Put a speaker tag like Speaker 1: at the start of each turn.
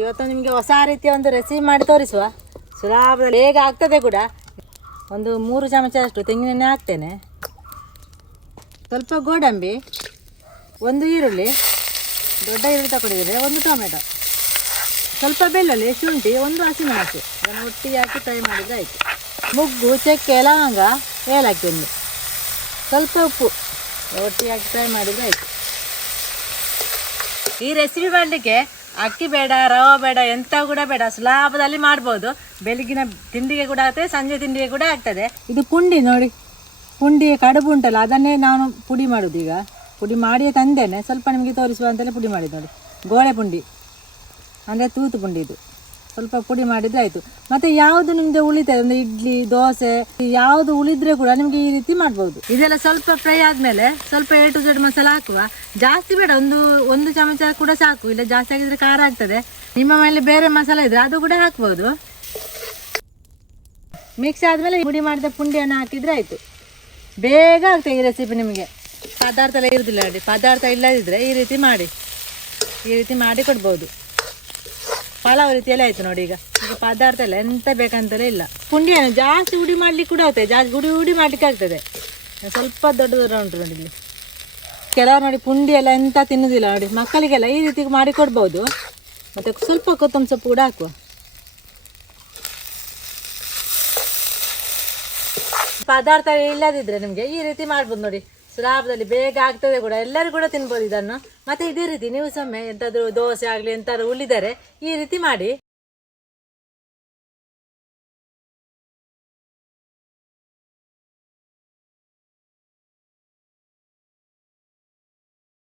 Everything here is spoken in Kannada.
Speaker 1: ಇವತ್ತು ನಿಮಗೆ ಹೊಸ ರೀತಿಯ ಒಂದು ರೆಸಿಪಿ ಮಾಡಿ ತೋರಿಸುವ. ಸುಲಭದಲ್ಲಿ ಹೇಗೆ ಆಗ್ತದೆ ಕೂಡ. ಒಂದು ಮೂರು ಚಮಚ ಅಷ್ಟು ತೆಂಗಿನೆಣ್ಣೆ ಹಾಕ್ತೇನೆ. ಸ್ವಲ್ಪ ಗೋಡಂಬಿ, ಒಂದು ಈರುಳ್ಳಿ, ದೊಡ್ಡ ಈರುಳ್ಳಿ ತಗೊಂಡಿದ್ದೇನೆ ಒಂದು ಟೊಮೆಟೊ. ಸ್ವಲ್ಪ ಬೆಳ್ಳುಳ್ಳಿ, ಶುಂಠಿ, ಒಂದು ಹಸಿಮೆಣಸು. ಅದನ್ನು ಒಟ್ಟಿಗೆ ಹಾಕಿ ಫ್ರೈ ಮಾಡಿದ್ರೆ ಆಯಿತು. ಮುಗ್ಗು, ಚಕ್ಕೆ, ಲವಂಗ ಏಲಕ್ಕಿ ಒಂದು ಸ್ವಲ್ಪ ಉಪ್ಪು. ಒಟ್ಟಿಗೆ ಹಾಕಿ ಫ್ರೈ ಮಾಡಿದ್ರೆ ಆಯಿತು. ಈ ರೆಸಿಪಿ ಮಾಡಲಿಕ್ಕೆ ಅಕ್ಕಿ ಬೇಡ, ರವ ಬೇಡ, ಎಂತ ಕೂಡ ಬೇಡ. ಸುಲಭದಲ್ಲಿ ಮಾಡ್ಬೋದು. ಬೆಳಗಿನ ತಿಂಡಿಗೆ ಕೂಡ ಆಗ್ತದೆ, ಸಂಜೆ ತಿಂಡಿಗೆ ಕೂಡ ಆಗ್ತದೆ. ಇದು ಪುಂಡಿ ನೋಡಿ. ಪುಂಡಿ ಕಡುಬು ಉಂಟಲ್ಲ, ಅದನ್ನೇ ನಾನು ಪುಡಿ ಮಾಡೋದು ಈಗ. ಪುಡಿ ಮಾಡಿಯೇ ತಂದೇನೆ. ಸ್ವಲ್ಪ ನಿಮಗೆ ತೋರಿಸುವ ಅಂತಲೇ ಪುಡಿ ಮಾಡಿದ್ದು ನೋಡಿ. ಗೋಳೆ ಪುಂಡಿ. ಅಂದರೆ ತೂತು ಪುಂಡಿ ಇದು. ಸ್ವಲ್ಪ ಪುಡಿ ಮಾಡಿದ್ರೆ ಆಯಿತು. ಮತ್ತೆ ಯಾವುದು ನಿಮ್ದು ಉಳಿತದೆ? ಒಂದು ಇಡ್ಲಿ, ದೋಸೆ, ಯಾವುದು ಉಳಿದ್ರೆ ಕೂಡ ನಿಮಗೆ ಈ ರೀತಿ ಮಾಡ್ಬೋದು. ಇದೆಲ್ಲ ಸ್ವಲ್ಪ ಫ್ರೈ ಆದಮೇಲೆ ಸ್ವಲ್ಪ ಎ ಟು ಝೆಡ್ ಮಸಾಲ ಹಾಕುವ. ಜಾಸ್ತಿ ಬೇಡ, ಒಂದು ಒಂದು ಚಮಚ ಕೂಡ ಸಾಕು. ಇಲ್ಲ, ಜಾಸ್ತಿ ಆಗಿದ್ರೆ ಖಾರ ಆಗ್ತದೆ. ನಿಮ್ಮ ಮನೆಯಲ್ಲಿ ಬೇರೆ ಮಸಾಲ ಇದ್ರೆ ಅದು ಕೂಡ ಹಾಕ್ಬೋದು. ಮಿಕ್ಸ್ ಆದಮೇಲೆ ಪುಡಿ ಮಾಡಿದ ಪುಂಡಿಯನ್ನು ಹಾಕಿದರೆ ಆಯಿತು. ಬೇಗ ಆಗ್ತದೆ ಈ ರೆಸಿಪಿ ನಿಮಗೆ. ಪದಾರ್ಥ ಎಲ್ಲ ಇರೋದಿಲ್ಲ ಪದಾರ್ಥ ಇಲ್ಲದಿದ್ದರೆ ಈ ರೀತಿ ಮಾಡಿ. ಈ ರೀತಿ ಮಾಡಿ ಕೊಡ್ಬೋದು. ಪಲಾವ್ ರೀತಿಯಲ್ಲಿ ಆಯ್ತು ನೋಡಿ ಈಗ. ಪದಾರ್ಥ ಎಲ್ಲ ಎಂತ ಬೇಕಂತಲೇ ಇಲ್ಲ. ಪುಂಡಿಯನ್ನು ಜಾಸ್ತಿ ಹುಡಿ ಮಾಡ್ಲಿಕ್ಕೆ ಕೂಡ ಆಗ್ತದೆ. ಜಾಸ್ತಿ ಹುಡಿ ಹುಡಿ ಮಾಡ್ಲಿಕ್ಕೆ ಆಗ್ತದೆ. ಸ್ವಲ್ಪ ದೊಡ್ಡ ದೊಡ್ಡ ಉಂಟು ನೋಡಿ ಇಲ್ಲಿ. ಕೆಲವರು ನೋಡಿ ಪುಂಡಿ ಎಲ್ಲ ಎಂತ ತಿನ್ನುವುದಿಲ್ಲ ನೋಡಿ. ಮಕ್ಕಳಿಗೆಲ್ಲ ಈ ರೀತಿ ಮಾಡಿ ಕೊಡ್ಬೋದು. ಮತ್ತೆ ಸ್ವಲ್ಪ ಕೊತ್ತಂಬರಿ ಸೊಪ್ಪು ಕೂಡ ಹಾಕುವ. ಪದಾರ್ಥ ಇಲ್ಲದಿದ್ರೆ ನಿಮಗೆ ಈ ರೀತಿ ಮಾಡ್ಬೋದು ನೋಡಿ. ಸುಲಭದಲ್ಲಿ ಬೇಗ ಆಗ್ತದೆ ಕೂಡ. ಎಲ್ಲರೂ ಕೂಡ ತಿನ್ಬೋದು ಇದನ್ನು. ಮತ್ತೆ ಇದೇ ರೀತಿ ನೀವು ಸೊಮ್ಮೆ ಎಂತಾದರೂ ದೋಸೆ ಆಗಲಿ, ಎಂತಾದ್ರೂ ಉಳಿದರೆ ಈ ರೀತಿ ಮಾಡಿ.